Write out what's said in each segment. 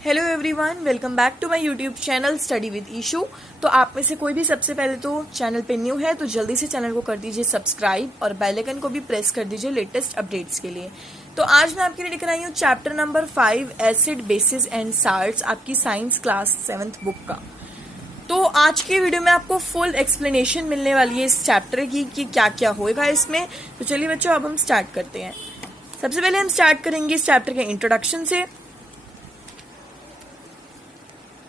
Hello everyone, welcome back to my YouTube channel study with Ishu. तो आप में से कोई भी सबसे पहले तो चैनल पे न्यू है तो जल्दी से चैनल को कर दीजिए सब्सक्राइब और बेल आइकन को भी प्रेस कर दीजिए लेटेस्ट अपडेट्स के लिए। तो आज मैं आपके लिए लेकर आई हूँ chapter number 5 acid basis and salts, आपकी साइंस क्लास 7th बुक का। तो आज के वीडियो में आपको फुल एक्सप्लेनेशन मिलने वाली है इस चैप्टर की कि क्या क्या होएगा इसमें। तो चलिए बच्चों, अब हम स्टार्ट करते हैं। सबसे पहले हम स्टार्ट करेंगे इस चैप्टर के इंट्रोडक्शन से।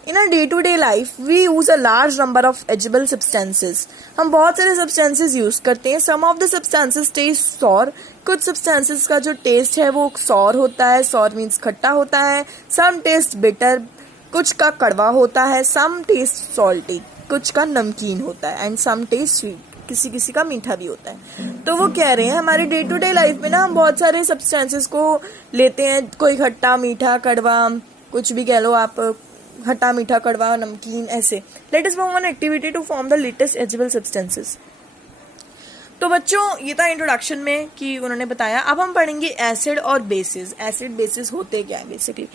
In our day-to-day life, we use a large number of edible substances. हम बहुत सारे substances use करते हैं. Some of the substances taste sour. कुछ substances का जो taste है वो sour होता है. Sour means खट्टा होता है. Some taste bitter. कुछ का कड़वा होता है. Some taste salty. कुछ का नमकीन होता है. And some taste sweet. किसी किसी का मीठा भी होता है। तो वो कह रहे हैं हमारे डे टू डे लाइफ में ना हम बहुत सारे सब्सटेंसेस को लेते हैं। कोई खट्टा, मीठा, कड़वा, कुछ भी कह लो आप, खट्टा, मीठा, कड़वा, नमकीन, ऐसे। Let us perform an activity to form the latest edible substances. तो बच्चों, ये था इंट्रोडक्शन में कि उन्होंने बताया। अब हम पढ़ेंगे एसिड और बेसिस। एसिड बेसिस होते क्या है बेसिकली,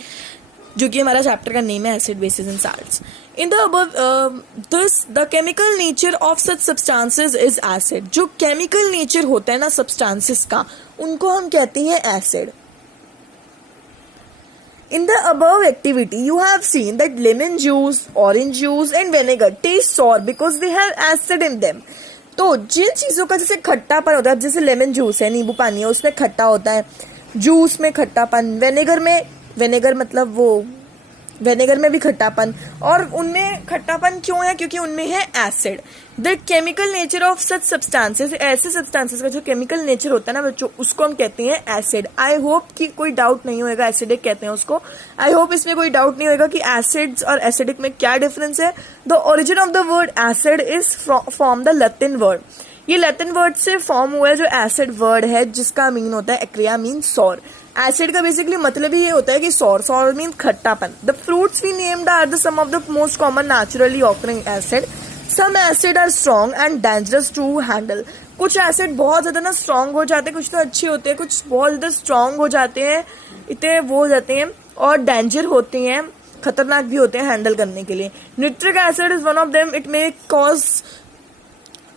जो कि हमारा चैप्टर का नेम है, acid basis and salts. In the above this the chemical nature of such substances is acid. जो केमिकल नेचर होता है ना सब्सटेंसेस का, उनको हम कहते हैं acid. In the above activity, you have seen that lemon juice, orange juice and vinegar taste sour because they have acid in them. तो जिन चीज़ों का जैसे खट्टापन होता है, जैसे लेमन जूस है, नींबू पानी है, उसमें खट्टा होता है, जूस में खट्टापन, विनेगर मतलब वो विनेगर में भी खट्टापन, और उनमें खट्टापन क्यों है? क्योंकि उनमें है acid. The chemical nature of such substances, ऐसे सब्सटेंसेस का जो केमिकल नेचर होता है ना बच्चों, उसको हम कहते हैं एसिड। आई होप कि कोई डाउट नहीं होएगा, एसिडिक कहते हैं उसको। आई होप इसमें कोई डाउट नहीं होएगा कि एसिड्स और एसिडिक में क्या डिफरेंस है। The origin of the word acid is from the Latin word. ये लैटिन वर्ड से फॉर्म हुआ है जो एसिड वर्ड है, जिसका मीन होता है एक्रिया, मीन सॉर। एसिड का बेसिकली मतलब ही ये होता है कि सॉर मीन खट्टापन। The fruits we named are the some of the most common naturally occurring acid. Some acid are strong and dangerous to handle. कुछ एसिड बहुत ज्यादा ना स्ट्रॉन्ग हो जाते हैं, कुछ तो अच्छे होते हैं, कुछ बहुत ज्यादा स्ट्रॉन्ग हो जाते हैं, इतने वो हो जाते हैं, और डेंजर होते हैं, खतरनाक भी होते हैं हैंडल करने के लिए। Nitric acid is one of them. It may cause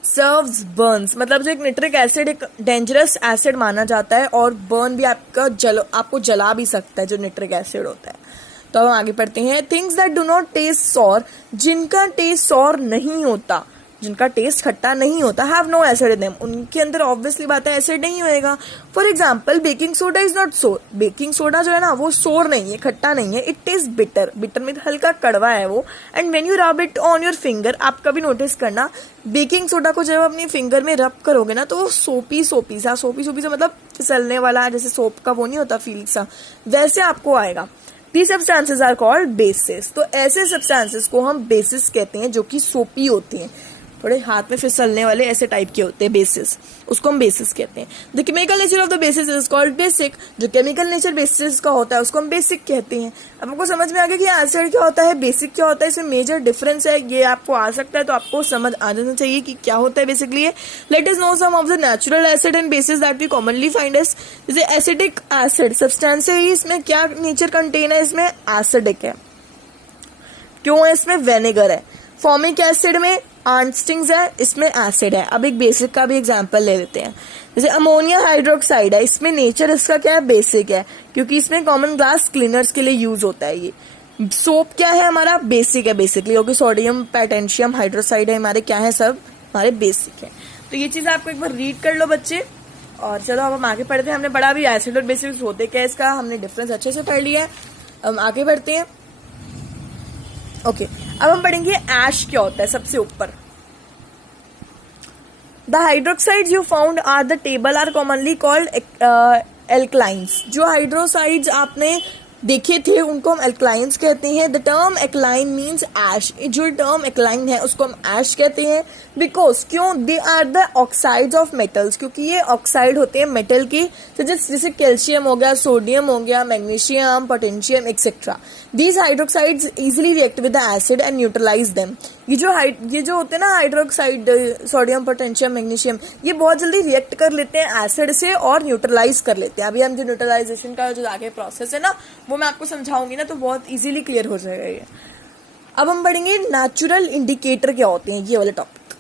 serves Burns. मतलब जो एक निट्रिक एसिड एक डेंजरस एसिड माना जाता है, और बर्न भी आपको जला भी सकता है जो निट्रिक एसिड होता है। तो हम आगे पढ़ते हैं। Things that do not taste sour, जिनका टेस्ट सॉर नहीं होता, जिनका टेस्ट खट्टा नहीं होता, have no acid in them, उनके अंदर ऑब्वियसली बात है एसिड नहीं होएगा। For example baking soda is not sour. Baking soda जो है ना वो सोर नहीं है, खट्टा नहीं है। इट टेस्ट बिटर, बिटर में हल्का कड़वा है वो। And when you rub it on your finger, आप कभी नोटिस करना बेकिंग सोडा को जब अपनी फिंगर में रब करोगे ना, तो वो सोपी सा मतलब फिसलने वाला, जैसे सोप का वो नहीं होता फील सा, वैसे आपको आएगा। These substances are called bases। तो ऐसे सब्सटेंसेस को हम बेसिस कहते हैं जो कि सोपी होते हैं, थोड़े हाथ में फिसलने वाले ऐसे टाइप के होते हैं बेसिस, उसको हम बेसिस कहते हैं। The chemical nature of the basis is called basic. जो केमिकल नेचर बेसिस का होता है उसको हम बेसिक कहते हैं। अब आपको समझ में आ गया कि एसिड क्या होता है, बेसिक क्या होता है, इसमें मेजर डिफरेंस है, ये आपको आ सकता है, तो आपको समझ आ जाना चाहिए कि क्या होता है basically. Let us know some of the natural acid and bases that we commonly find as. जैसे एसिडिक एसिड सब्सटेंस है, इसमें क्या नेचर कंटेन है, इसमें एसिडिक है। क्यों है? इसमें विनेगर है। फॉर्मिक एसिड में आर्नस्टिंग्स है, इसमें एसिड है। अब एक बेसिक का भी एग्जांपल ले लेते हैं। जैसे अमोनिया हाइड्रोक्साइड है, इसमें नेचर इसका क्या है, बेसिक है, क्योंकि इसमें कॉमन ग्लास क्लीनर्स के लिए यूज होता है। ये सोप क्या है हमारा, बेसिक है बेसिकली, क्योंकि सोडियम पोटेशियम हाइड्रोक्साइड है हमारे क्या है, सब हमारे बेसिक है। तो ये चीज आपको एक बार रीड कर लो बच्चे। और चलो अब हम आगे पढ़ते हैं। हमने पढ़ा भी एसिड और बेसिक होते क्या है, इसका हमने डिफरेंस अच्छे से पढ़ लिया है। हम आगे बढ़ते हैं। ओके, अब हम पढ़ेंगे ऐश क्या होता है सबसे ऊपर। The hydroxides you found are the table are commonly called alkalines. जो हाइड्रोक्साइड्स आपने देखे थे उनको हम एल्कलाइंस कहते हैं। द टर्म एल्कलाइन मीन्स ऐश। जो टर्म एल्कलाइन है उसको हम ऐश कहते हैं। बिकॉज क्यों? They are the oxides of metals, क्योंकि ये ऑक्साइड होते हैं मेटल की, जैसे कैल्शियम हो गया, सोडियम हो गया, magnesium, potassium etcetera. These hydroxides easily react with the acid and neutralise them. ये जो होते हैं ना हाइड्रोक्साइड, सोडियम, पोटेशियम, मैग्नीशियम, ये बहुत जल्दी रिएक्ट कर लेते हैं एसिड से और न्यूट्रलाइज कर लेते हैं। अभी हम जो न्यूट्रलाइजेशन का जो आगे प्रोसेस है ना वो मैं आपको समझाऊंगी ना, तो बहुत इजीली क्लियर हो जाएगा ये। अब हम पढ़ेंगे नेचुरल इंडिकेटर क्या होते हैं, ये वाले topic.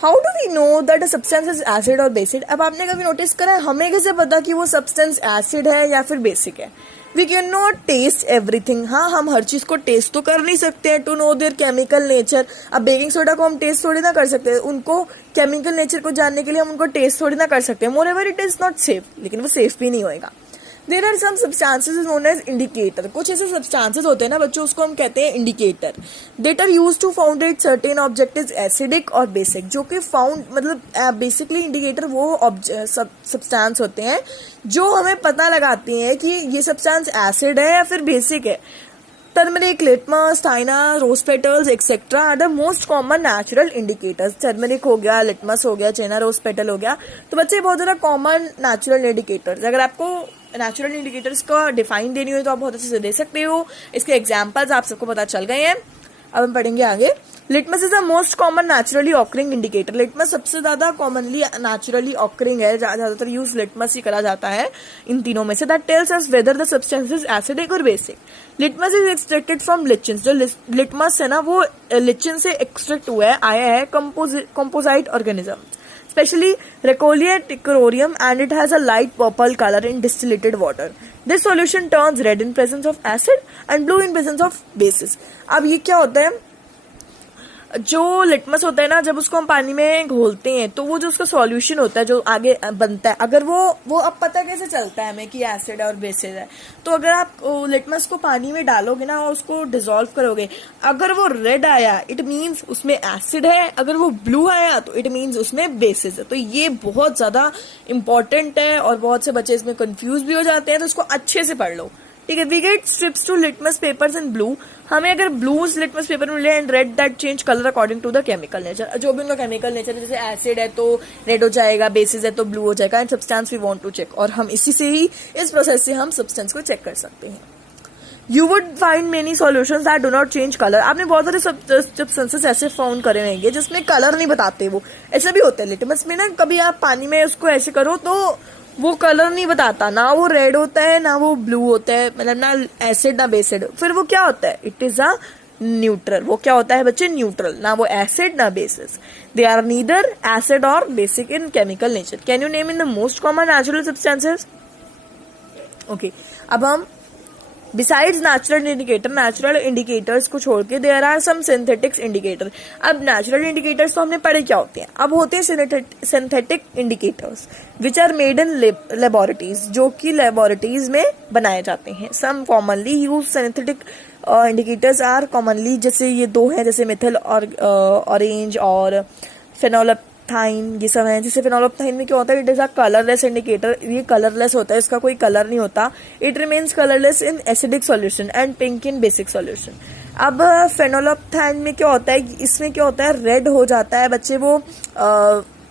How do we know that a substance is acid और बेसिक। अब आपने कभी नोटिस करा है हमें कैसे पता कि वो सब्सटेंस एसिड है या फिर बेसिक है? We can not taste everything. हाँ, हम हर चीज को टेस्ट तो कर नहीं सकते हैं to know their chemical nature. अब बेकिंग सोडा को हम टेस्ट थोड़ी ना कर सकते हैं, उनको केमिकल नेचर को जानने के लिए हम उनको टेस्ट थोड़ी ना कर सकते हैं। Moreover it is not safe, लेकिन वो सेफ भी नहीं होएगा। There are some substances known as indicator. कुछ ऐसे सब्सटेंसेज होते हैं ना बच्चों, उसको हम कहते हैं indicator. That are use to found it certain object is acidic और बेसिक। जो कि फाउंड मतलब बेसिकली इंडिकेटर वो सब्सटेंस होते हैं जो हमें पता लगाते हैं कि ये सब्सटेंस एसिड है या फिर बेसिक है। टर्मरिक, लिटमस, टाइना, rose petals etcetera are the most common natural indicators. Turmeric हो गया, लिटमस हो गया, चाइना रोज पेटल हो गया, तो बच्चे बहुत ज्यादा कॉमन नेचुरल इंडिकेटर्स। अगर आपको नेचुरल इंडिकेटर्स का डिफाइन देनी हो तो आप बहुत अच्छे से दे सकते हो। इसके एग्जाम्पल्स आप सबको पता चल गए हैं। अब हम पढ़ेंगे आगे। Litmus is the most common naturally occurring indicator. Litmus सबसे ज्यादा कॉमनली नेचुरली ऑकरिंग है, ज्यादातर यूज लिटमस ही करा जाता है इन तीनों में से। That tells us whether the substance is acidic और basic. Litmus is extracted from lichen. जो लिटमस है ना वो लिचिन से एक्सट्रैक्ट हुआ है, आया है composite organism, especially Rickolia ticorium, and it has a light purple color in distillated water. This solution turns red in presence of acid and blue in presence of bases. अब ये क्या होता है, जो लिटमस होता है ना, जब उसको हम पानी में घोलते हैं तो वो जो उसका सॉल्यूशन होता है जो आगे बनता है, अगर वो अब पता कैसे चलता है हमें कि एसिड है और बेसिस है, तो अगर आप लिटमस को पानी में डालोगे ना और उसको डिसॉल्व करोगे, अगर वो रेड आया इट मीन्स उसमें एसिड है, अगर वो ब्लू आया तो इट मीन्स उसमें बेसिस है। तो ये बहुत ज्यादा इंपॉर्टेंट है और बहुत से बच्चे इसमें कंफ्यूज भी हो जाते हैं, तो इसको अच्छे से पढ़ लो, ठीक है। We get strips to litmus papers in blue. हमें अगर ब्लू लिटमस पेपर मिले and red that change colour according to the chemical nature. जो भी उनका केमिकल नेचर है, जैसे एसिड है तो रेड हो जाएगा, बेसिस है तो ब्लू हो जाएगा, and substance we want to check. और हम इसी से ही, इस प्रोसेस से हम सब्सटेंस को चेक कर सकते हैं। You would find many solutions that do not change colour. आपने बहुत सारे सब्सटेंसेस ऐसे फाउंड करे होंगे जिसमें कलर नहीं बताते, वो ऐसे भी होते हैं। लिटमस में ना कभी आप पानी में उसको ऐसे करो तो वो कलर नहीं बताता, ना वो रेड होता है ना वो ब्लू होता है, मतलब ना एसिड ना बेसिड। फिर वो क्या होता है, इट इज अ न्यूट्रल। वो क्या होता है बच्चे, न्यूट्रल, ना वो एसिड ना bases. They are neither acid और basic in chemical nature. Can you name in the most common natural substances? Okay, अब हम besides natural indicator, natural indicators को छोड़ के there are some synthetics indicator. अब नेचुरल इंडिकेटर्स तो हमने पढ़े क्या होते हैं, अब होते हैं synthetic indicators which are made in laboratories, जो कि लेबोरेटरीज में बनाए जाते हैं। Some commonly use synthetic indicators are commonly, जैसे ये दो हैं, जैसे मिथिल और ऑरेंज और फेनोलेप्थाइन, ये सब है। जैसे फेनोलेप्थाइन में क्या होता है, it is a colourless indicator. ये कलरलेस होता है, इसका कोई कलर नहीं होता। It remains colourless in acidic solution and pink in basic solution. अब फेनोलेप्थाइन में क्या होता है, इसमें क्या होता है, रेड हो जाता है बच्चे, वो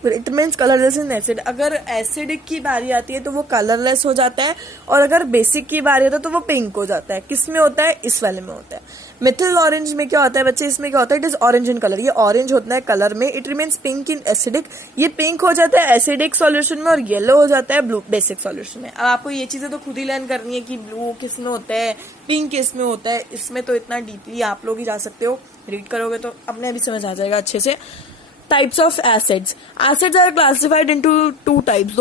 it means colourless in acid. अगर एसिडिक की बारी आती है तो वो कलरलेस हो जाता है, और अगर बेसिक की बारी होता है तो वो पिंक हो जाता है। किस में होता है, इस वाले में होता है। मिथिल ऑरेंज में क्या होता है बच्चे, इसमें क्या होता है, it is orange in colour, ये ऑरेंज होता है कलर में। It remains pink in acidic, ये पिंक हो जाता है एसिडिक सॉल्यूशन में, और येलो हो जाता है ब्लू बेसिक सॉल्यूशन में। अब आपको ये चीजें तो खुद ही लर्न करनी है कि ब्लू किस में होता है, पिंक किस में होता है। इसमें तो इतना डीपली आप लोग ही जा सकते हो, रीड करोगे तो अपने भी समझ आ जाएगा अच्छे से। Types of acids. Acids are classified into two types.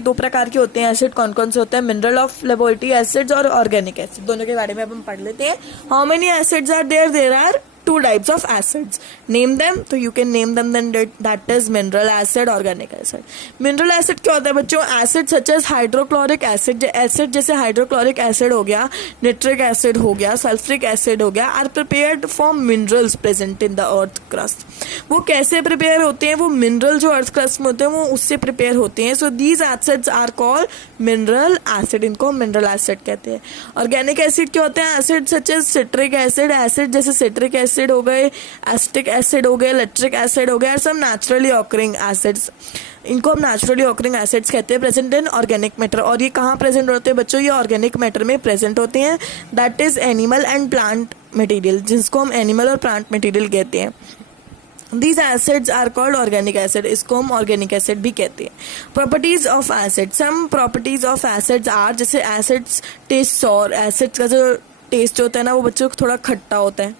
दो प्रकार के होते हैं एसिड। कौन कौन से होते हैं, मिनरल ऑफ लेबोरेटरी एसिड्स और ऑर्गेनिक एसिड। दोनों के बारे में अब हम पढ़ लेते हैं। How many acids are there, there are two types of acids. Name them, तो you can name them, then that is mineral acid, organic acid. Mineral acid क्या होता है बच्चों, acid such as hydrochloric acid, acid जैसे hydrochloric acid हो गया, nitric acid हो गया, sulfuric acid हो गया, are prepared from minerals present in the earth crust. वो कैसे प्रिपेयर होते हैं, वो मिनरल जो अर्थ क्रस्ट में होते हैं वो उससे प्रिपेयर होते हैं। So these acids are called mineral acid, इनको मिनरल एसिड कहते हैं। ऑर्गेनिक एसिड क्या होते हैं, acid such as citric acid, acid जैसे सिट्रिक एसिड हो गए, एसिटिक एसिड हो गए, लैक्टिक एसिड हो गए, सम नेचुरली ऑकरिंग एसिड्स। इनको हम नेचुरली ऑकरिंग एसिड्स कहते हैं, प्रेजेंट इन ऑर्गेनिक मैटर। और ये कहाँ प्रेजेंट होते हैं बच्चों? ये ऑर्गेनिक मैटर में प्रेजेंट होते हैं, that is animal and plant material, जिसको हम एनिमल और प्लांट मटेरियल कहते हैं। These acids are called organic acid, इसको हम organic acid भी कहते हैं। Properties of acid, some properties of acids are, जैसे acids taste sour, acids का जो taste होता है ना वो बच्चों को थोड़ा खट्टा होता है।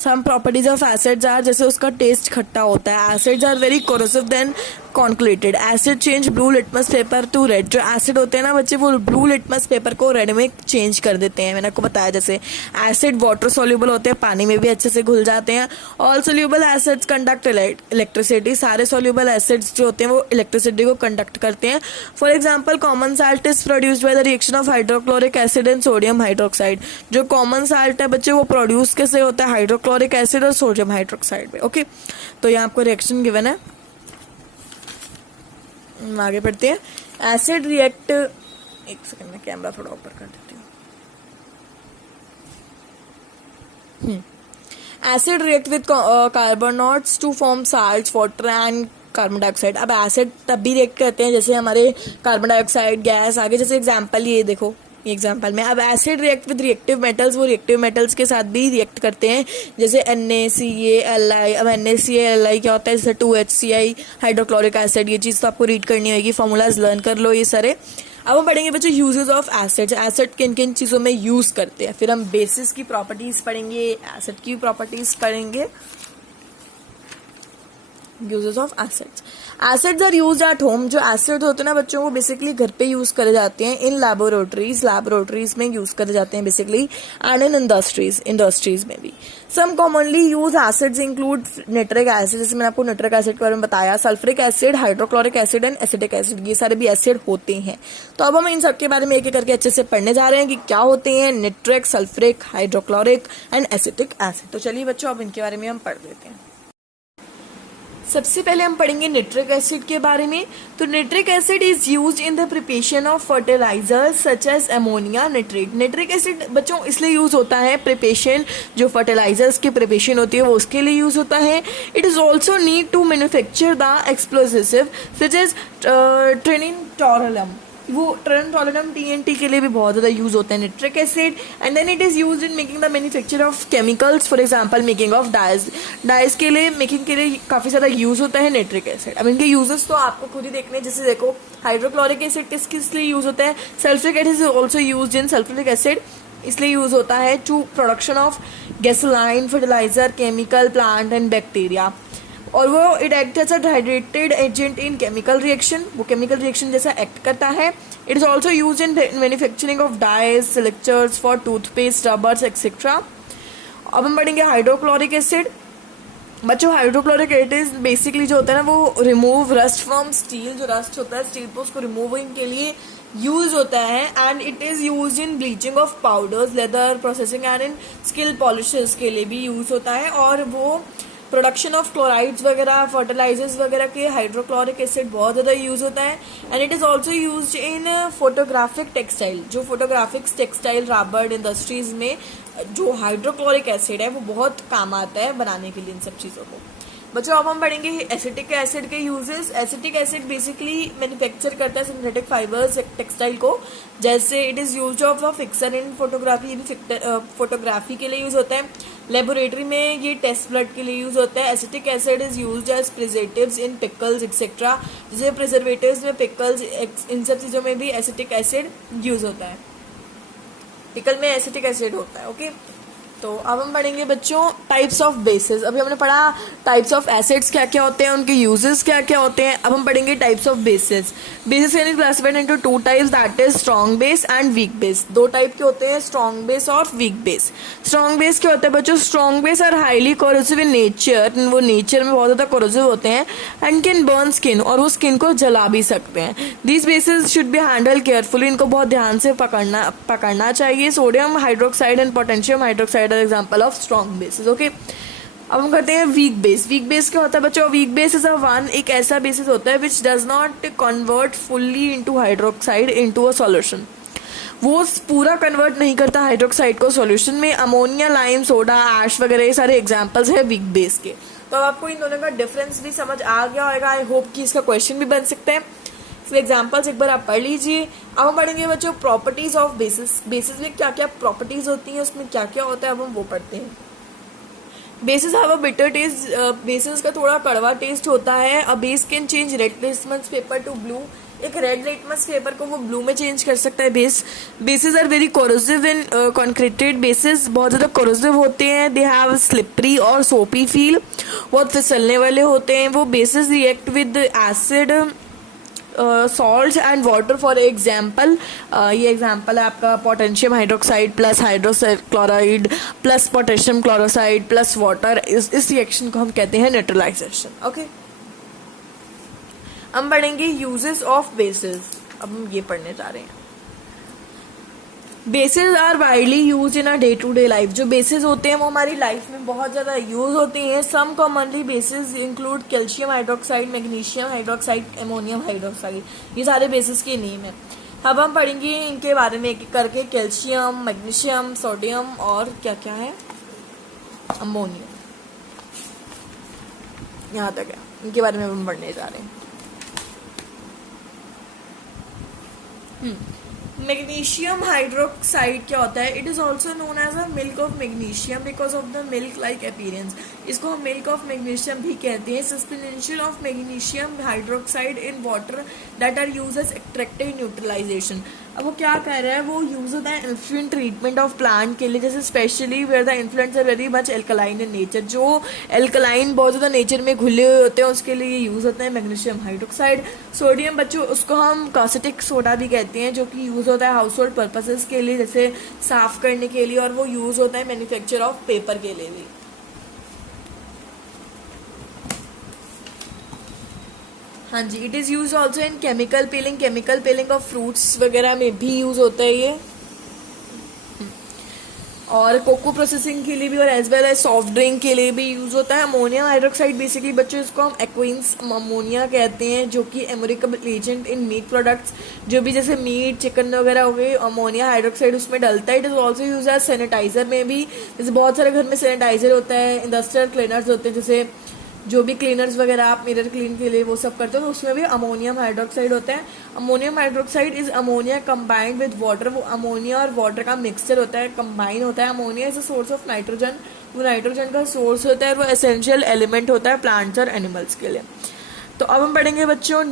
Some properties of acids are, जैसे उसका टेस्ट खट्टा होता है। Acids are very corrosive then concentrated. Acid change blue litmus paper to red. जो एसिड होते हैं ना बच्चे वो ब्लू लिटमस पेपर को रेड में चेंज कर देते हैं। मैंने आपको बताया जैसे एसिड वाटर सोल्यूबल होते हैं, पानी में भी अच्छे से घुल जाते हैं। All soluble acids conduct electricity. सारे सोल्यूबल एसिड्स जो होते हैं वो इलेक्ट्रिसिटी को कंडक्ट करते हैं। For example common salt is produced by the reaction of hydrochloric acid and sodium hydroxide. जो कॉमन साल्ट है बच्चे वो प्रोड्यूस कैसे होता है? हाइड्रोक्लोरिक एसिड और सोडियम हाइड्रोक्साइड में। ओके, तो यहाँ आपको रिएक्शन गिवन है। आगे बढ़ते हैं। एसिड रिएक्ट, एक सेकंड में कैमरा थोड़ा ऊपर कर देती हूँ। Acid react with carbonates to form salts, water and carbon dioxide. अब एसिड तब भी रिएक्ट करते हैं जैसे हमारे कार्बन डाइऑक्साइड गैस आगे, जैसे एग्जांपल ये देखो एग्जाम्पल में। अब acid react with reactive metals, वो रिएक्टिव मेटल्स के साथ भी रिएक्ट करते हैं जैसे NaCl। अब NaCl क्या होता है? जैसे 2HCl हाइड्रोक्लोरिक एसिड। ये चीज़ तो आपको रीड करनी होगी, फॉर्मूलाज लर्न कर लो ये सारे। अब हम पढ़ेंगे बच्चों यूजेस ऑफ एसिड्स, एसिड किन किन चीज़ों में यूज़ करते हैं। फिर हम बेसिस की प्रॉपर्टीज पढ़ेंगे, एसिड की प्रॉपर्टीज पढ़ेंगे। Uses of acids, acids are used at home. जो एसिड होते हैं ना बच्चों वो बेसिकली घर पे यूज करे जाते हैं। इन लैबोरेटरीज में यूज करे जाते हैं बेसिकली, एंड इन इंडस्ट्रीज में भी। Some commonly use acids include nitric acid, जैसे मैंने आपको नाइट्रिक एसिड के बारे में बताया, sulphuric acid, hydrochloric acid and acetic acid. ये सारे भी एसिड होते हैं। तो अब हम इन सब के बारे में एक एक करके अच्छे से पढ़ने जा रहे हैं कि क्या होते हैं nitric, sulphuric, hydrochloric and acetic acid. तो चलिए बच्चों अब इनके बारे में हम पढ़ लेते हैं। सबसे पहले हम पढ़ेंगे नाइट्रिक एसिड के बारे में। तो nitric acid is used in the preparation of fertilisers such as ammonia nitrate. Nitric acid बच्चों इसलिए यूज होता है, प्रिपरेशन जो फर्टिलाइजर्स की प्रिपरेशन होती है वो उसके लिए यूज होता है। It is also need to manufacture the explosive such as trinitrotoluene. वो ट्रिनिटोरलम TNT के लिए भी बहुत ज़्यादा यूज होता है nitric acid. And then it is use in making the manufacture of chemicals, for example making of dyes के लिए मेकिंग के लिए काफ़ी ज़्यादा यूज होता है नाइट्रिक एसिड। अब इनके यूजेस तो आपको खुद ही देखने, जैसे देखो हाइड्रोक्लोरिक एसिड किस लिए यूज होता है? Sulphuric acid is also use in sulphuric acid, इसलिए यूज होता है to production of gasoline, fertiliser, chemical, plant and bacteria. और वो it act as a hydrated agent in chemical reaction, वो केमिकल रिएक्शन जैसा एक्ट करता है। It is also use in manufacturing of dyes, सिलेक्चर्स फॉर टूथपेस्ट, रबर्स एक्सेट्रा। अब हम पढ़ेंगे हाइड्रोक्लोरिक एसिड। बच्चों हाइड्रोक्लोरिक एसिड बेसिकली जो होता है ना वो रिमूव रस्ट फ्रॉम स्टील। जो रस्ट होता है स्टील को उसको रिमूविंग के लिए यूज होता है। And it is use in bleaching of powders, leather processing and in skill polishes के लिए भी यूज होता है। और वो प्रोडक्शन ऑफ क्लोराइड्स वगैरह, फर्टिलाइजर्स वगैरह के हाइड्रोक्लोरिक एसिड बहुत ज़्यादा यूज होता है। And it is also use in photographic textile. जो फोटोग्राफिक टेक्सटाइल रबर इंडस्ट्रीज में जो हाइड्रोक्लोरिक एसिड है वो बहुत काम आता है बनाने के लिए इन सब चीज़ों को। बच्चों अब हम पढ़ेंगे एसिटिक एसिड के uses. Acetic acid basically manufacture करता है सिंथेटिक फाइबर्स टेक्सटाइल को, जैसे it is use of a fixer in photography, भी फोटोग्राफी के लिए यूज होता है। लेबोरेटरी में ये टेस्ट ब्लड के लिए यूज होता है। Acetic acid is used as preservatives in pickles etcetera, जैसे प्रिजर्वेटिव्स में पिकल्स, इन सब चीज़ों में भी एसिटिक एसिड यूज होता है। पिकल में एसिटिक एसिड होता है। ओके, तो अब हम पढ़ेंगे बच्चों टाइप्स ऑफ बेसिस। अभी हमने पढ़ा टाइप्स ऑफ एसिड्स क्या क्या होते हैं, उनके यूजेस क्या क्या होते हैं। अब हम पढ़ेंगे types of bases. Bases can be classified into two types, that is strong base and weak base. दो टाइप के होते हैं, स्ट्रॉन्ग बेस और वीक बेस। स्ट्रॉन्ग बेस क्या होता है बच्चों? Strong base are highly corrosive in nature, वो नेचर में बहुत ज़्यादा कोरोसिव होते हैं। एंड कैन बर्न स्किन, और वो स्किन को जला भी सकते हैं। These basis should be handle carefully, इनको बहुत ध्यान से पकड़ना चाहिए। Sodium hydroxide and potassium hydroxide example of strong bases. Okay, अब हम करते हैं वीक बेस। वीक बेस क्या होता है बच्चों? Weak base is a one, एक ऐसा बेसिस होता है which does not convert fully into hydroxide into a solution. वो पूरा कन्वर्ट नहीं करता हाइड्रोक्साइड को सॉल्यूशन में। अमोनिया, लाइम, सोडा, ऐश वगैरह ये सारे एग्जाम्पल्स है वीक बेस के। तो अब आपको इन दोनों का डिफरेंस भी समझ आ गया होगा। आई होप कि इसका क्वेश्चन भी बन सकते हैं। इसमें एग्जाम्पल्स एक बार आप पढ़ लीजिए। अब हम पढ़ेंगे बच्चों प्रॉपर्टीज ऑफ बेसिस। बेसिस में क्या क्या प्रॉपर्टीज होती हैं, उसमें क्या क्या होता है, अब हम वो पढ़ते हैं। Bases have a bitter taste. Bases का थोड़ा कड़वा टेस्ट होता है। A base can change red litmus paper to blue. एक रेड लिटमस पेपर को वो ब्लू में चेंज कर सकता है base. Bases are very corrosive in concentrated. Bases बहुत ज्यादा कोरोसिव होते हैं। दे हैव स्लिपरी और सोपी फील, बहुत फिसलने वाले होते हैं वो। Basis react with acid, salt and water. For example ये एग्जाम्पल है आपका potassium hydroxide plus hydroxide chloride plus potassium chloride plus water. इस रिएक्शन को हम कहते हैं न्यूट्रलाइजेशन। ओके, हम पढ़ेंगे यूजेस ऑफ बेसिस। अब हम ये पढ़ने जा रहे हैं। Bases are widely use in a day to day life. जो बेसिस होते हैं वो हमारी लाइफ में बहुत ज्यादा यूज होती हैं। Some commonly bases include calcium hydroxide, magnesium hydroxide, ammonium hydroxide. ये सारे बेसिस के नेम है। अब हम पढ़ेंगे इनके बारे में एक एक करके। कैल्शियम, मैग्नीशियम, सोडियम और क्या क्या है, अमोनियम, यहाँ तक है। इनके बारे में हम पढ़ने जा रहे हैं। मैग्नीशियम हाइड्रोक्साइड क्या होता है? It is also known as a milk of magnesium because of the milk like appearance. इसको हम मिल्क ऑफ मैग्नीशियम भी कहते हैं। Suspension of magnesium hydroxide in water that are use as एक्ट्रैक्टिव न्यूट्रलाइजेशन। अब वो क्या कह रहा है, वो यूज होता है इन्फ्लुएंट ट्रीटमेंट ऑफ प्लांट के लिए, जैसे specially where the influents are very much alkaline in nature. जो एल्कलाइन बहुत ज्यादा नेचर में घुले हुए होते हैं उसके लिए यूज होता है मैग्नीशियम हाइड्रोक्साइड। सोडियम बच्चों उसको हम कास्टिक सोडा भी कहते हैं, जो कि यूज होता है हाउस होल्ड पर्पसेस के लिए, जैसे साफ करने के लिए, और वो यूज होता है मैन्युफैक्चर ऑफ पेपर के लिए भी। हाँ जी, it is use also in chemical peeling. Chemical peeling of fruits वगैरह में भी यूज होता है ये, और कोको प्रोसेसिंग के लिए भी, और as well as soft drink के लिए भी यूज होता है। अमोनियम हाइड्रोक्साइड बेसिकली बच्चों इसको हम एक्विन्स अमोनिया कहते हैं, जो कि एमोरिकल एजेंट इन मीट प्रोडक्ट्स। जो भी जैसे मीट चिकन वगैरह हो गए, अमोनिया हाइड्रोक्साइड उसमें डलता है। It is also use as sanitiser में भी, जैसे बहुत सारे घर में सैनिटाइजर होता है, इंडस्ट्रियल क्लीनर्स होते हैं, जैसे जो भी क्लीनर्स वगैरह आप मिरर क्लीन के लिए वो सब करते हो, तो उसमें भी अमोनियम हाइड्रोक्साइड होता है। Ammonium hydroxide is ammonia combined with water. वो अमोनिया और वाटर का मिक्सचर होता है, कंबाइन होता है। Ammonia is a source of nitrogen. वो नाइट्रोजन का सोर्स होता है, वो एसेंशियल एलिमेंट होता है प्लांट्स और एनिमल्स के लिए। तो अब हम पढ़ेंगे बच्चों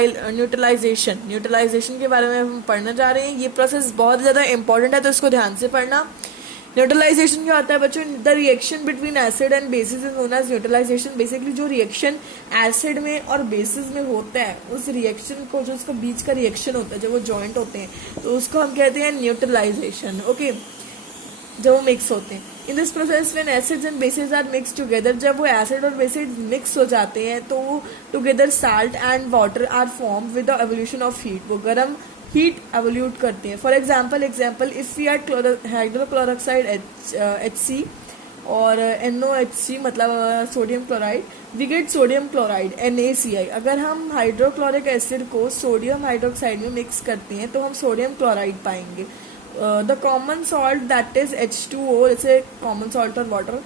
न्यूट्रलाइजेशन। न्यूट्रलाइजेशन के बारे में हम पढ़ने जा रहे हैं। ये प्रोसेस बहुत ज़्यादा इंपॉर्टेंट है, तो इसको ध्यान से पढ़ना। न्यूट्रलाइजेशन क्या होता है बच्चों? The reaction between acid and bases is known as neutralisation. Basically जो रिएक्शन एसिड में और बेसिस में होता है, उस रिएक्शन को, जो उसका बीच का रिएक्शन होता है, जब वो जॉइंट होते हैं, तो उसको हम कहते हैं न्यूट्रलाइजेशन। ओके, जब वो मिक्स होते हैं। In this process when acids and bases are mix together, जब वो एसिड और बेसिस मिक्स हो जाते हैं तो together salt and water are form with the evolution of heat. वो गर्म हीट एवोल्यूट करते हैं। For example if we add हाइड्रोक्लोरोक्साइड HC और NOHC मतलब sodium chloride, we get sodium chloride NaCl। अगर हम हाइड्रोक्लोरिक एसिड को सोडियम हाइड्रोक्साइड में मिक्स करते हैं तो हम सोडियम क्लोराइड पाएंगे। The common salt that is H2O, जैसे कॉमन सॉल्ट और water.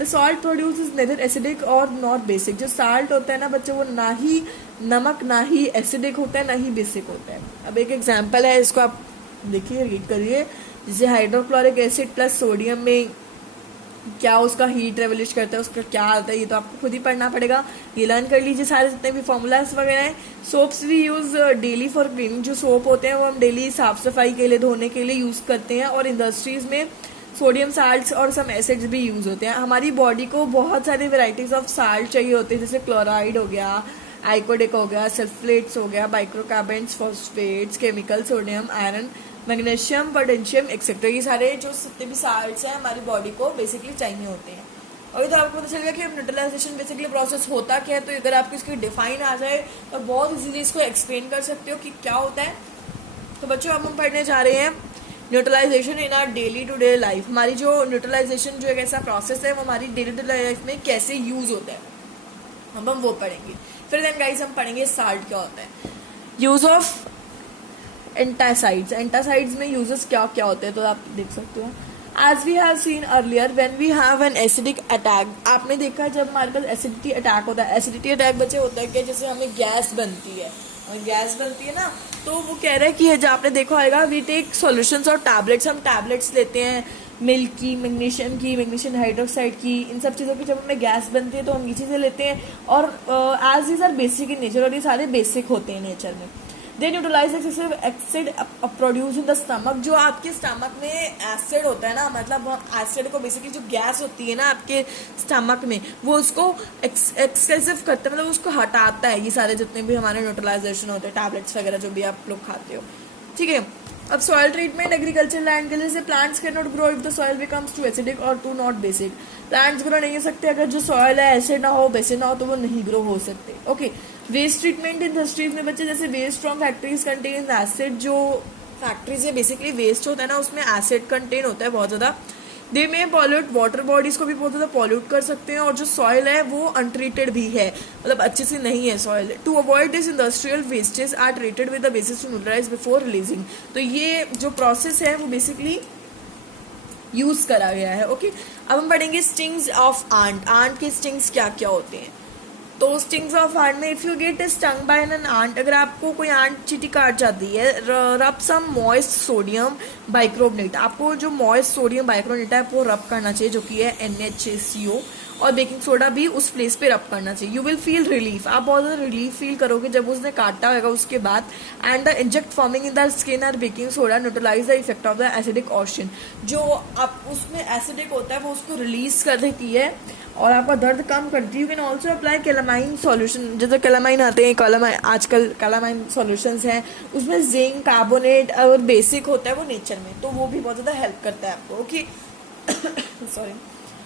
The salt produce is nether acidic और नॉट बेसिक। जो साल्ट होता है ना बच्चों, वो ना ही नमक, ना ही एसिडिक होता है, ना ही बेसिक होता है। अब एक एग्जांपल है, इसको आप देखिए, रीड करिए। जैसे हाइड्रोक्लोरिक एसिड प्लस सोडियम में क्या उसका हीट रेवोल्यूट करता है, उसका क्या आता है, ये तो आपको खुद ही पढ़ना पड़ेगा। ये लर्न कर लीजिए सारे जितने भी फॉर्मूलाज वगैरह हैं। Soaps we use daily for cleaning. जो सोप होते हैं वो हम डेली साफ सफाई के लिए, धोने के लिए यूज करते हैं। और इंडस्ट्रीज में सोडियम साल्ट्स और सम एसिड्स भी यूज होते हैं। हमारी बॉडी को बहुत सारी वेराइटीज ऑफ साल्ट चाहिए होते हैं, जैसे क्लोराइड हो गया, आइकोडिक हो गया, सल्फेट्स हो गया, bicarbonates, phosphates, chemical, sodium, iron, magnesium, potassium etcetera. ये सारे जो जितने भी साल्ट्स हैं हमारी बॉडी को बेसिकली चाहिए होते हैं। और इधर आपको पता चल गया कि अब न्यूट्रलाइजेशन बेसिकली प्रोसेस होता क्या है। तो अगर आपको इसकी डिफाइन आ जाए तो बहुत इजीली इसको एक्सप्लेन कर सकते हो कि क्या होता है। तो बच्चों अब हम पढ़ने जा रहे हैं neutralisation in our daily to day life. हमारी जो न्यूट्रलाइजेशन जो एक ऐसा प्रोसेस है वो हमारी डेली टू डे लाइफ में कैसे यूज होता है, अब हम वो पढ़ेंगे। फिर देन गाइस हम पढ़ेंगे साल्ट क्या होता है। Use of एंटासाइड्स। एंटासाइड्स में यूजेस क्या क्या होते हैं तो आप देख सकते हो। As we have seen earlier when we have an acidic attack, आपने देखा जब हमारे पास एसिडिटी अटैक होता है, एसिडिटी अटैक बच्चे होता है कि जैसे हमें गैस बनती है, गैस बनती है ना, तो वो कह रहा है कि जो आपने देखा होगा वी टेक सॉल्यूशंस और टैबलेट्स, हम टैबलेट्स लेते हैं मिल्क की, मैग्नीशियम हाइड्रोक्साइड की, इन सब चीज़ों की जब हमें गैस बनती है तो हम ये चीज़ें लेते हैं, और as these are basic in nature, और ये सारे बेसिक होते हैं नेचर में। They neutralise excessive acid produce in the stomach, जो आपके स्टमक में एसिड होता है ना, मतलब एसिड को बेसिकली जो गैस होती है ना आपके स्टमक में, वो उसको एक्सेसिव करता है, मतलब उसको हटाता है, ये सारे जितने भी हमारे न्यूट्रलाइजेशन होते हैं, टैबलेट्स वगैरह जो भी आप लोग खाते हो, ठीक है। अब सॉइल ट्रीटमेंट एग्रीकल्चर लैंड के लिए, plants can not grow if the soil becomes too acidic और too not basic, plants grow नहीं हो सकते अगर जो सॉइल है एसिड ना हो, बेसिक ना हो, तो वो नहीं ग्रो हो सकते। ओके, वेस्ट ट्रीटमेंट इंडस्ट्रीज में बच्चे, जैसे waste from factories contain acid, जो फैक्ट्री से बेसिकली वेस्ट होता है ना उसमें एसिड कंटेन होता है बहुत ज़्यादा, दे में पॉल्यूट वाटर बॉडीज को भी बहुत ज़्यादा पॉल्यूट कर सकते हैं, और जो सॉइल है वो अनट्रीटेड भी है, मतलब अच्छे से नहीं है soil. To avoid this industrial wastage are treated with the bases to neutralise before releasing, तो ये जो प्रोसेस है वो बेसिकली यूज करा गया है। ओके, अब हम पढ़ेंगे स्टिंग्स ऑफ आंट, आंट के स्टिंग्स क्या क्या होते हैं। तो स्टिंग्स ऑफ आंट में, if you get stung by an ant, अगर आपको कोई आंट चींटी काट जाती है, रब सम मॉइस्ट सोडियम बाइक्रोनेट, आपको जो मॉइस्ट सोडियम बाइक्रोनेट है वो रब करना चाहिए, जो कि है NaCO, और बेकिंग सोडा भी उस प्लेस पे रब करना चाहिए। यू विल फील रिलीफ, आप बहुत ज़्यादा रिलीफ फील करोगे जब उसने काटा होगा उसके बाद। And the inject forming in the skin और baking soda neutralise the effect of the acidic action, जो आप उसमें एसिडिक होता है वो उसको रिलीज कर देती है और आपका दर्द कम करती है। You can also apply calamine solution, जैसे कैलामाइन आते हैं, कैलामाइन आजकल कैलामाइन सॉल्यूशंस हैं, उसमें जिंक कार्बोनेट और बेसिक होता है वो नेचर में, तो वो भी बहुत ज़्यादा हेल्प करता है आपको। Okay, sorry.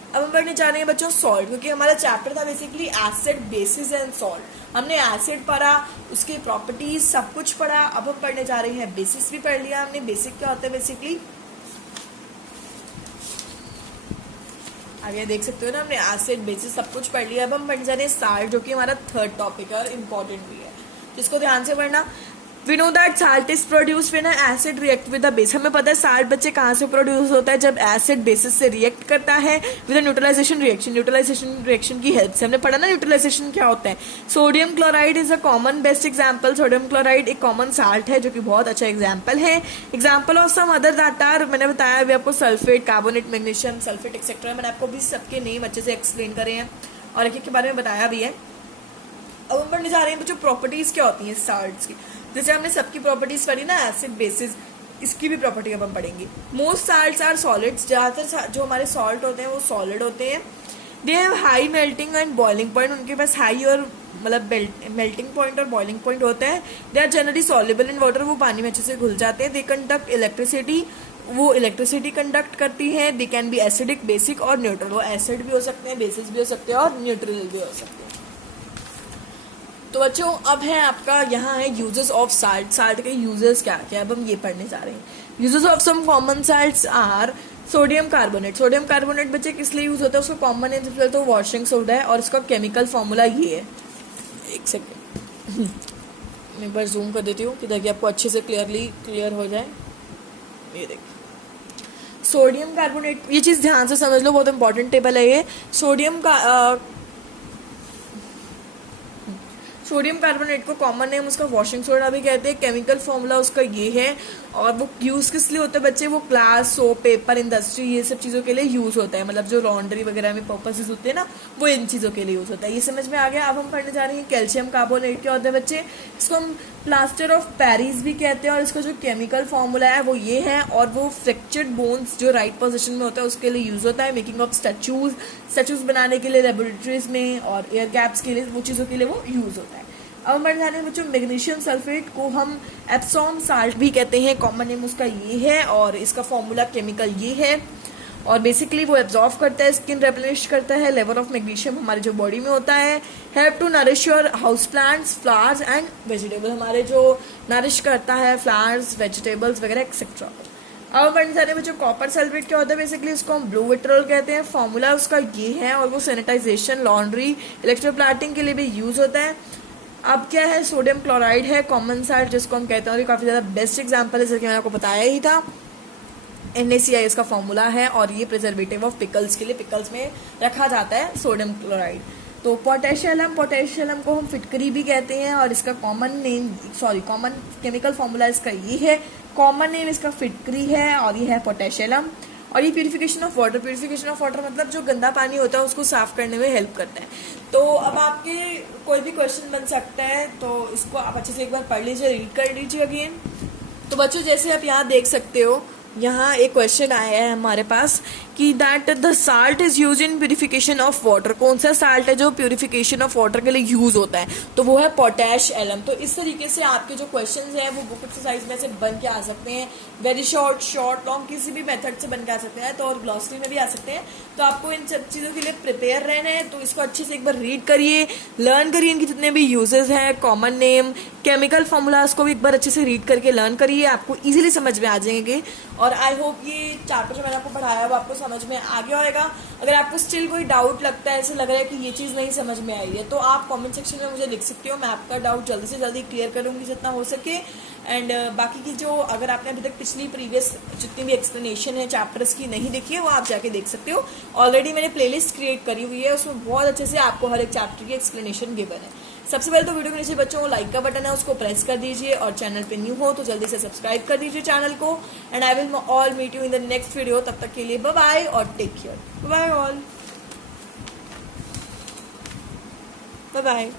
अब हम पढ़ने जा रहे हैं बच्चों सॉल्ट, क्योंकि हमारा चैप्टर था basically acid, basis and salt. हमने एसिड पढ़ा, उसके प्रॉपर्टीज सब कुछ पढ़ा। अब हम पढ़ने जा रहे हैं बेसिस, भी पढ़ लिया हमने। बेसिक क्या होता है बेसिकली, आगे देख सकते हो ना, हमने एसिड बेसिस सब कुछ पढ़ लिया। अब हम पढ़ने जा रहे हैं साल्ट, जो कि हमारा थर्ड टॉपिक है और इम्पोर्टेंट भी है, जिसको ध्यान से पढ़ना। We know that salt is produce when acid react with the base, हमें पता है साल्ट बच्चे कहाँ से प्रोड्यूस होता है, जब एसिड बेसिस से रिएक्ट करता है with neutralisation reaction, neutralisation reaction की हेल्प से। हमने पढ़ा ना न्यूट्रलाइजेशन क्या होता है। Sodium chloride is a common best example, sodium chloride एक कॉमन साल्ट है जो कि बहुत अच्छा एग्जाम्पल है। Example of some other that are, मैंने बताया अभी आपको, sulphate, carbonate, magnesium sulphate etcetera, मैंने आपको भी सबके नेम अच्छे से एक्सप्लेन करे हैं और एक एक के बारे में बताया भी है। अब हम पढ़ने जा रहे हैं जो प्रॉपर्टीज क्या होती हैं साल्ट्स की। जैसे हमने सबकी प्रॉपर्टीज पढ़ी ना, एसिड बेसिस, इसकी भी प्रॉपर्टी अब हम पढ़ेंगे। मोस्ट साल्ट्स आर सॉलिड्स, ज़्यादातर जो हमारे सॉल्ट होते हैं वो सॉलिड होते हैं। They have high melting and boiling point, उनके पास हाई और मतलब मेल्टिंग पॉइंट और बॉइलिंग पॉइंट होता है। They are generally soluble in water, वो पानी में अच्छे से घुल जाते हैं। दे कंडक्ट इलेक्ट्रिसिटी, वो इलेक्ट्रिसिटी कंडक्ट करती है। They can be acidic, basic और न्यूट्रल, वो एसिड भी हो सकते हैं, बेसिस भी हो सकते हैं और न्यूट्रल भी हो सकते हैं। तो बच्चों अब है आपका यहाँ है यूजेस ऑफ साल्ट, साल्ट के यूजेस क्या क्या, अब हम ये पढ़ने जा रहे हैं। Uses of some common salts are sodium carbonate, sodium carbonate बच्चे किस लिए यूज होता है, उसका कॉमन नेम सबसे तो वॉशिंग सोडा है और इसका केमिकल फॉर्मूला ये है। एक सेकेंड मैं एक बार जूम कर देती हूँ कि ताकि आपको अच्छे से क्लियर हो जाए। ये देखिए सोडियम कार्बोनेट, ये चीज़ ध्यान से समझ लो, बहुत इंपॉर्टेंट टेबल है ये। सोडियम कार्बोनेट को कॉमन नेम उसका वॉशिंग सोडा भी कहते हैं। केमिकल फॉर्मूला उसका ये है और वो यूज़ किस लिए होता है बच्चे, वो ग्लास, सोप, पेपर इंडस्ट्री, ये सब चीज़ों के लिए यूज़ होता है, मतलब जो लॉन्ड्री वगैरह में पर्पसेस होते हैं ना, वो इन चीज़ों के लिए यूज़ होता है। ये समझ में आ गया। अब हम पढ़ने जा रहे हैं कैल्शियम कार्बोनेट क्या होता है बच्चे, इसको हम प्लास्टर ऑफ पेरिस भी कहते हैं और इसका जो केमिकल फॉर्मूला है वो ये है। और वो फ्रैक्चर्ड बोन्स जो राइट पोजीशन में होता है उसके लिए यूज़ होता है। मेकिंग ऑफ स्टैचूज बनाने के लिए लेबोरेटरीज में और एयर कैप्स के लिए, वो चीज़ों के लिए वो यूज़ होता है। अब हमारे जाने में बच्चों मैग्नीशियम सल्फेट को हम एप्सॉम साल्ट भी कहते हैं, कॉमन नेम उसका ये है और इसका फॉर्मूला केमिकल ये है। और बेसिकली वो एब्जॉर्व करता है, स्किन रेप्लेनिश करता है, लेवल ऑफ मैग्नीशियम हमारे जो बॉडी में होता है। Help to nourish your house plants, flowers and vegetable, हमारे जो नरिश करता है फ्लावर्स, वेजिटेबल्स वगैरह एक्सेट्रा। अब बढ़ने जाने में जो कॉपर सल्फेट क्या होता है बेसिकली उसको हम ब्लू विट्रोल कहते हैं, फॉर्मूला उसका ये है और वो सैनिटाइजेशन, लॉन्ड्री, इलेक्ट्रोप्लाटिंग के लिए भी यूज होता है। अब क्या है, सोडियम क्लोराइड है कॉमन साल्ट जिसको हम कहते हैं और ये काफ़ी ज़्यादा बेस्ट एग्जाम्पल है जैसे कि मैंने आपको बताया ही था। NaCl इसका फॉर्मूला है और ये प्रिजर्वेटिव ऑफ पिकल्स के लिए पिकल्स में रखा जाता है सोडियम क्लोराइड। तो पोटेशियम को हम फिटकरी भी कहते हैं और इसका कॉमन केमिकल फॉर्मूला इसका ये है, कॉमन नेम इसका फिटकरी है और ये है पोटेशियम। और ये प्यूरिफिकेशन ऑफ वाटर मतलब जो गंदा पानी होता है उसको साफ करने में हेल्प करता है। तो अब आपके कोई भी क्वेश्चन बन सकता है, तो इसको आप अच्छे से एक बार पढ़ लीजिए, रीड कर लीजिए अगेन। तो बच्चों जैसे आप यहाँ देख सकते हो, यहाँ एक क्वेश्चन आया है हमारे पास कि that the salt is use in purification of water. कौन सा साल्ट है जो प्यूरिफिकेशन ऑफ वाटर के लिए यूज होता है? तो वो है पोटैश एलम। तो इस तरीके से आपके जो क्वेश्चंस हैं वो बुक एक्सरसाइज में से बन के आ सकते हैं, वेरी शॉर्ट लॉन्ग किसी भी मेथड से बन के आ सकते हैं, तो और ग्लॉसरी में भी आ सकते हैं। तो आपको इन सब चीज़ों के लिए प्रिपेयर रहना है। तो इसको अच्छे से एक बार रीड करिए, लर्न करिए इनके जितने भी यूजेस हैं, कॉमन नेम, केमिकल फॉर्मूलाज को भी एक बार अच्छे से रीड करके लर्न करिए, आपको इजीली समझ में आ जाएंगे। और आई होप ये चैप्टर जो मैंने आपको पढ़ाया वो आपको समझ में आ गया होगा। अगर आपको स्टिल कोई डाउट लगता है, ऐसे लग रहा है कि ये चीज़ नहीं समझ में आई है, तो आप कमेंट सेक्शन में मुझे लिख सकते हो, मैं आपका डाउट जल्दी से जल्दी क्लियर करूँगी जितना हो सके। एंड बाकी की जो अगर आपने अभी तक पिछली प्रीवियस जितनी भी एक्सप्लेनेशन है चैप्टर्स की नहीं देखी है वो आप जाके देख सकते हो। ऑलरेडी मैंने प्लेलिस्ट क्रिएट करी हुई है, उसमें बहुत अच्छे से आपको हर एक चैप्टर की एक्सप्लेनेशन गिवन है। सबसे पहले तो वीडियो के नीचे बच्चों लाइक का बटन है उसको प्रेस कर दीजिए और चैनल पे न्यू हो तो जल्दी से सब्सक्राइब कर दीजिए चैनल को। And I will all meet you in the next video. तब तक के लिए बाय बाय और take care. Bye bye all, bye bye.